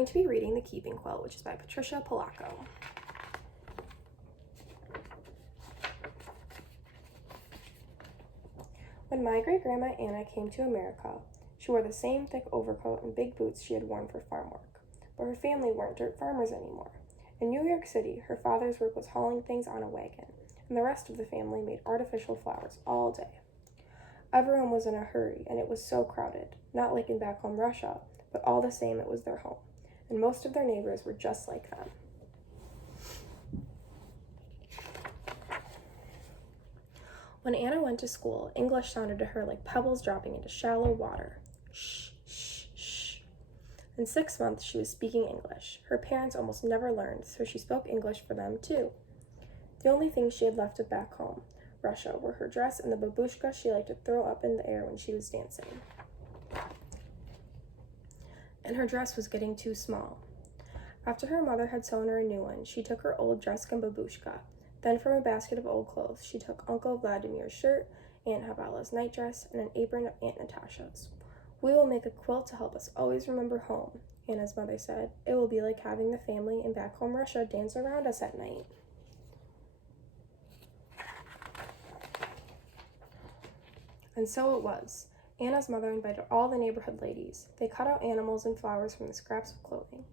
going to be reading The Keeping Quilt, which is by Patricia Polacco. When my great-grandma Anna came to America, she wore the same thick overcoat and big boots she had worn for farm work, but her family weren't dirt farmers anymore. In New York City, her father's work was hauling things on a wagon, and the rest of the family made artificial flowers all day. Everyone was in a hurry, and it was so crowded, not like in back home Russia, but all the same it was their home, and most of their neighbors were just like them. When Anna went to school, English sounded to her like pebbles dropping into shallow water. Shh, shh, shh. In 6 months, she was speaking English. Her parents almost never learned, so she spoke English for them, too. The only things she had left of back home, Russia, were her dress and the babushka she liked to throw up in the air when she was dancing. And her dress was getting too small. After her mother had sewn her a new one, she took her old dress and babushka. Then from a basket of old clothes, she took Uncle Vladimir's shirt, Aunt Havala's nightdress, and an apron of Aunt Natasha's. "We will make a quilt to help us always remember home," Anna's mother said. "It will be like having the family in back home Russia dance around us at night." And so it was. Anna's mother invited all the neighborhood ladies. They cut out animals and flowers from the scraps of clothing.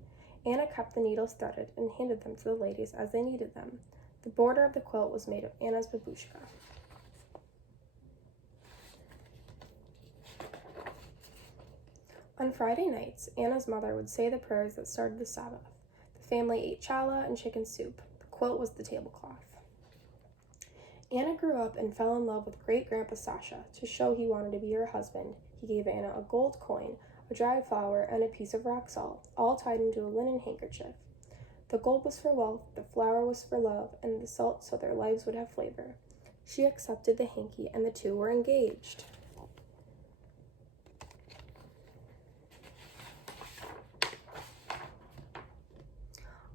Anna kept the needles threaded and handed them to the ladies as they needed them. The border of the quilt was made of Anna's babushka. On Friday nights, Anna's mother would say the prayers that started the Sabbath. The family ate challah and chicken soup. The quilt was the tablecloth. Anna grew up and fell in love with great-grandpa Sasha. To show he wanted to be her husband, he gave Anna a gold coin, a dried flower, and a piece of rock salt, all tied into a linen handkerchief. The gold was for wealth, the flower was for love, and the salt so their lives would have flavor. She accepted the hanky, and the two were engaged.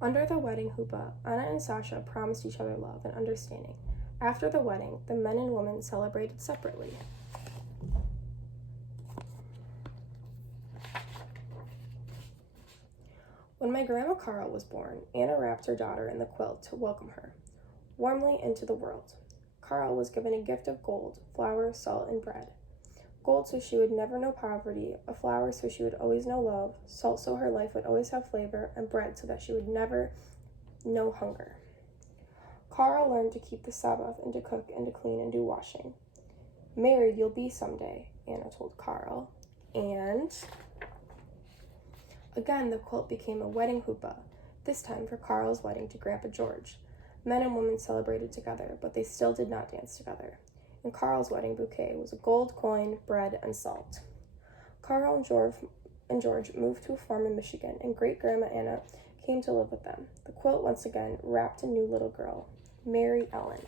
Under the wedding huppah, Anna and Sasha promised each other love and understanding. After the wedding, the men and women celebrated separately. When my grandma Carl was born, Anna wrapped her daughter in the quilt to welcome her warmly into the world. Carl was given a gift of gold, flour, salt, and bread. Gold so she would never know poverty, a flower so she would always know love, salt so her life would always have flavor, and bread so that she would never know hunger. Carl learned to keep the Sabbath and to cook and to clean and do washing. "Married you'll be someday," Anna told Carl. And again, the quilt became a wedding huppah, this time for Carl's wedding to Grandpa George. Men and women celebrated together, but they still did not dance together. In Carl's wedding bouquet was a gold coin, bread, and salt. Carl and George moved to a farm in Michigan, and great-grandma Anna came to live with them. The quilt once again wrapped a new little girl, Mary Ellen.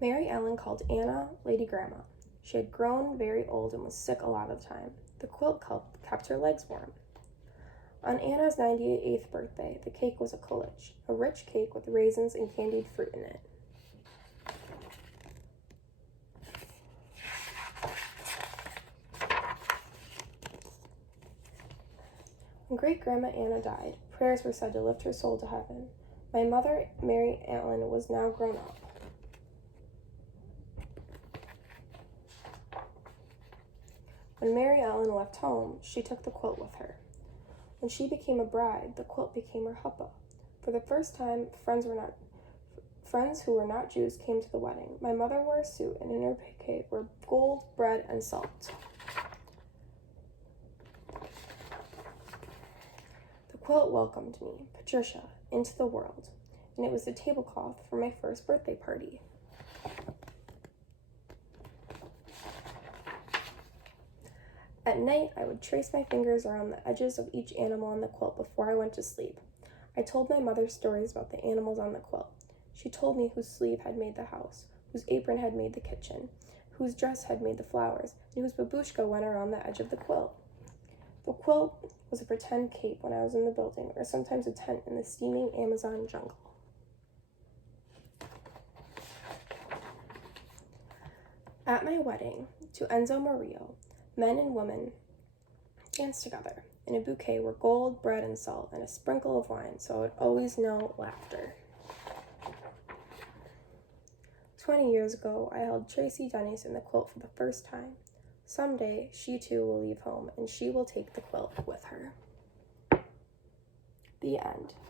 Mary Ellen called Anna Lady Grandma. She had grown very old and was sick a lot of the time. The quilt kept her legs warm. On Anna's 98th birthday, the cake was a collage, a rich cake with raisins and candied fruit in it. When great-grandma Anna died, prayers were said to lift her soul to heaven. My mother, Mary Ellen, was now grown up. When Mary Ellen left home, she took the quilt with her. When she became a bride, the quilt became her huppah. For the first time, friends who were not Jews came to the wedding. My mother wore a suit, and in her bouquet were gold, bread, and salt. The quilt welcomed me, Patricia, into the world, and it was the tablecloth for my first birthday party. At night, I would trace my fingers around the edges of each animal on the quilt before I went to sleep. I told my mother stories about the animals on the quilt. She told me whose sleeve had made the house, whose apron had made the kitchen, whose dress had made the flowers, and whose babushka went around the edge of the quilt. The quilt was a pretend cape when I was in the building, or sometimes a tent in the steaming Amazon jungle. At my wedding, To Enzo Mario, men and women danced together in a bouquet were gold, bread, and salt, and a sprinkle of wine, so I would always know laughter. 20 years ago, I held Tracy Denny's in the quilt for the first time. Someday, she too will leave home, and she will take the quilt with her. The end.